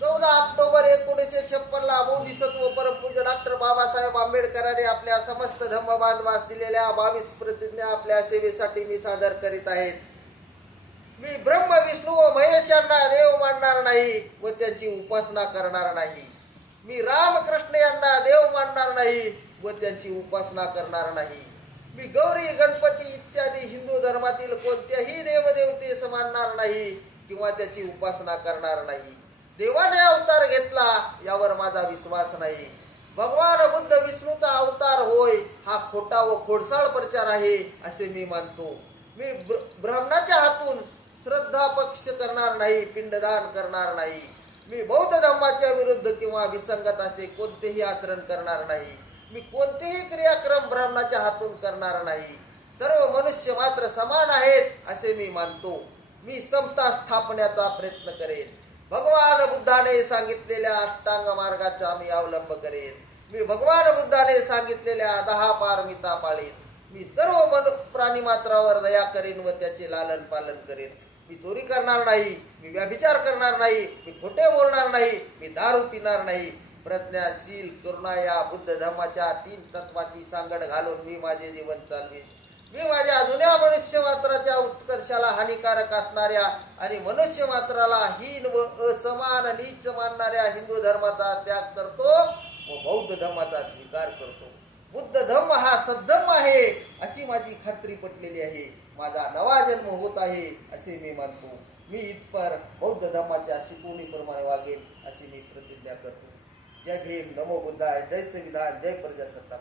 14 October 1956 ला बोधिसत्व परमपूज्य doctor Babasaheb आंबेडकरांनी आपल्या समस्त धम्म बांधवास दिलेल्या 22 प्रतिज्ञा आपल्या सेवेसाठी मी सादर करीत आहेत. मी ब्रह्म विष्णू व महेश यांना देव मानणार नाही व त्यांची उपासना करणार नाही. मी रामकृष्ण यांना देव मानणार नाही व त्यांची उपासना करणार नाही. मी गौरी गणपती इत्यादी हिंदू धर्मातील कोणत्याही देवदेवतेस मानणार नाही किंवा त्याची उपासना करणार नाही. देवाने अवतार घेतला यावर माझा विश्वास नाही. भगवान बुद्ध विष्णूचा अवतार होय हा खोटा व खोडसाळ प्रचार आहे असे मी मानतो. मी ब्राह्मणाच्या हातून श्रद्धा पक्ष करणार नाही, पिंडदान करणार नाही. मी बौद्ध धर्माच्या विरुद्ध किंवा विसंगत असे कोणतेही आचरण करणार नाही. मी कोणतेही क्रियाक्रम ब्राह्मणाच्या हातून करणार नाही. सर्व मनुष्य मात्र समान आहेत असे मी मानतो. मी समता स्थापण्याचा प्रयत्न करेन. भगवान बुद्धाने सांगितलेल्या अष्टांग मार्गाचा मी अवलंब करेन. मी भगवान बुद्धाने सांगितलेल्या 10 पारमिता पाळीन. मी सर्व प्राणी मात्रावर दया करेन व त्याचे लालन पालन करेन. मी चोरी करणार नाही, मी व्यभिचार करणार नाही, मी खोटे बोलणार नाही, मी दारू पिणार नाही. प्रज्ञाशील करुणा या बुद्ध धर्माच्या 3 तत्वाची सांगड घालून मी माझे जीवन चालवेन. मी माझ्या जुन्या मनुष्य मात्राच्या उत्कर्षाला हानिकारक असणाऱ्या आणि मनुष्य मात्राला हीन व असमान नीच मानणाऱ्या हिंदू धर्माचा त्याग करतो व बौद्ध धर्माचा स्वीकार करतो. बुद्ध धर्म हा सद्धर्म आहे अशी माझी खात्री पटलेली आहे. माझा नवा जन्म होत आहे असे मी मानतो. मी इतपर बौद्ध धर्माच्या शिकवणीप्रमाणे वागेन अशी मी प्रतिज्ञा करतो. जय भीम, नमो बुद्धाय, जय संविधान, जय प्रजासत्ताक.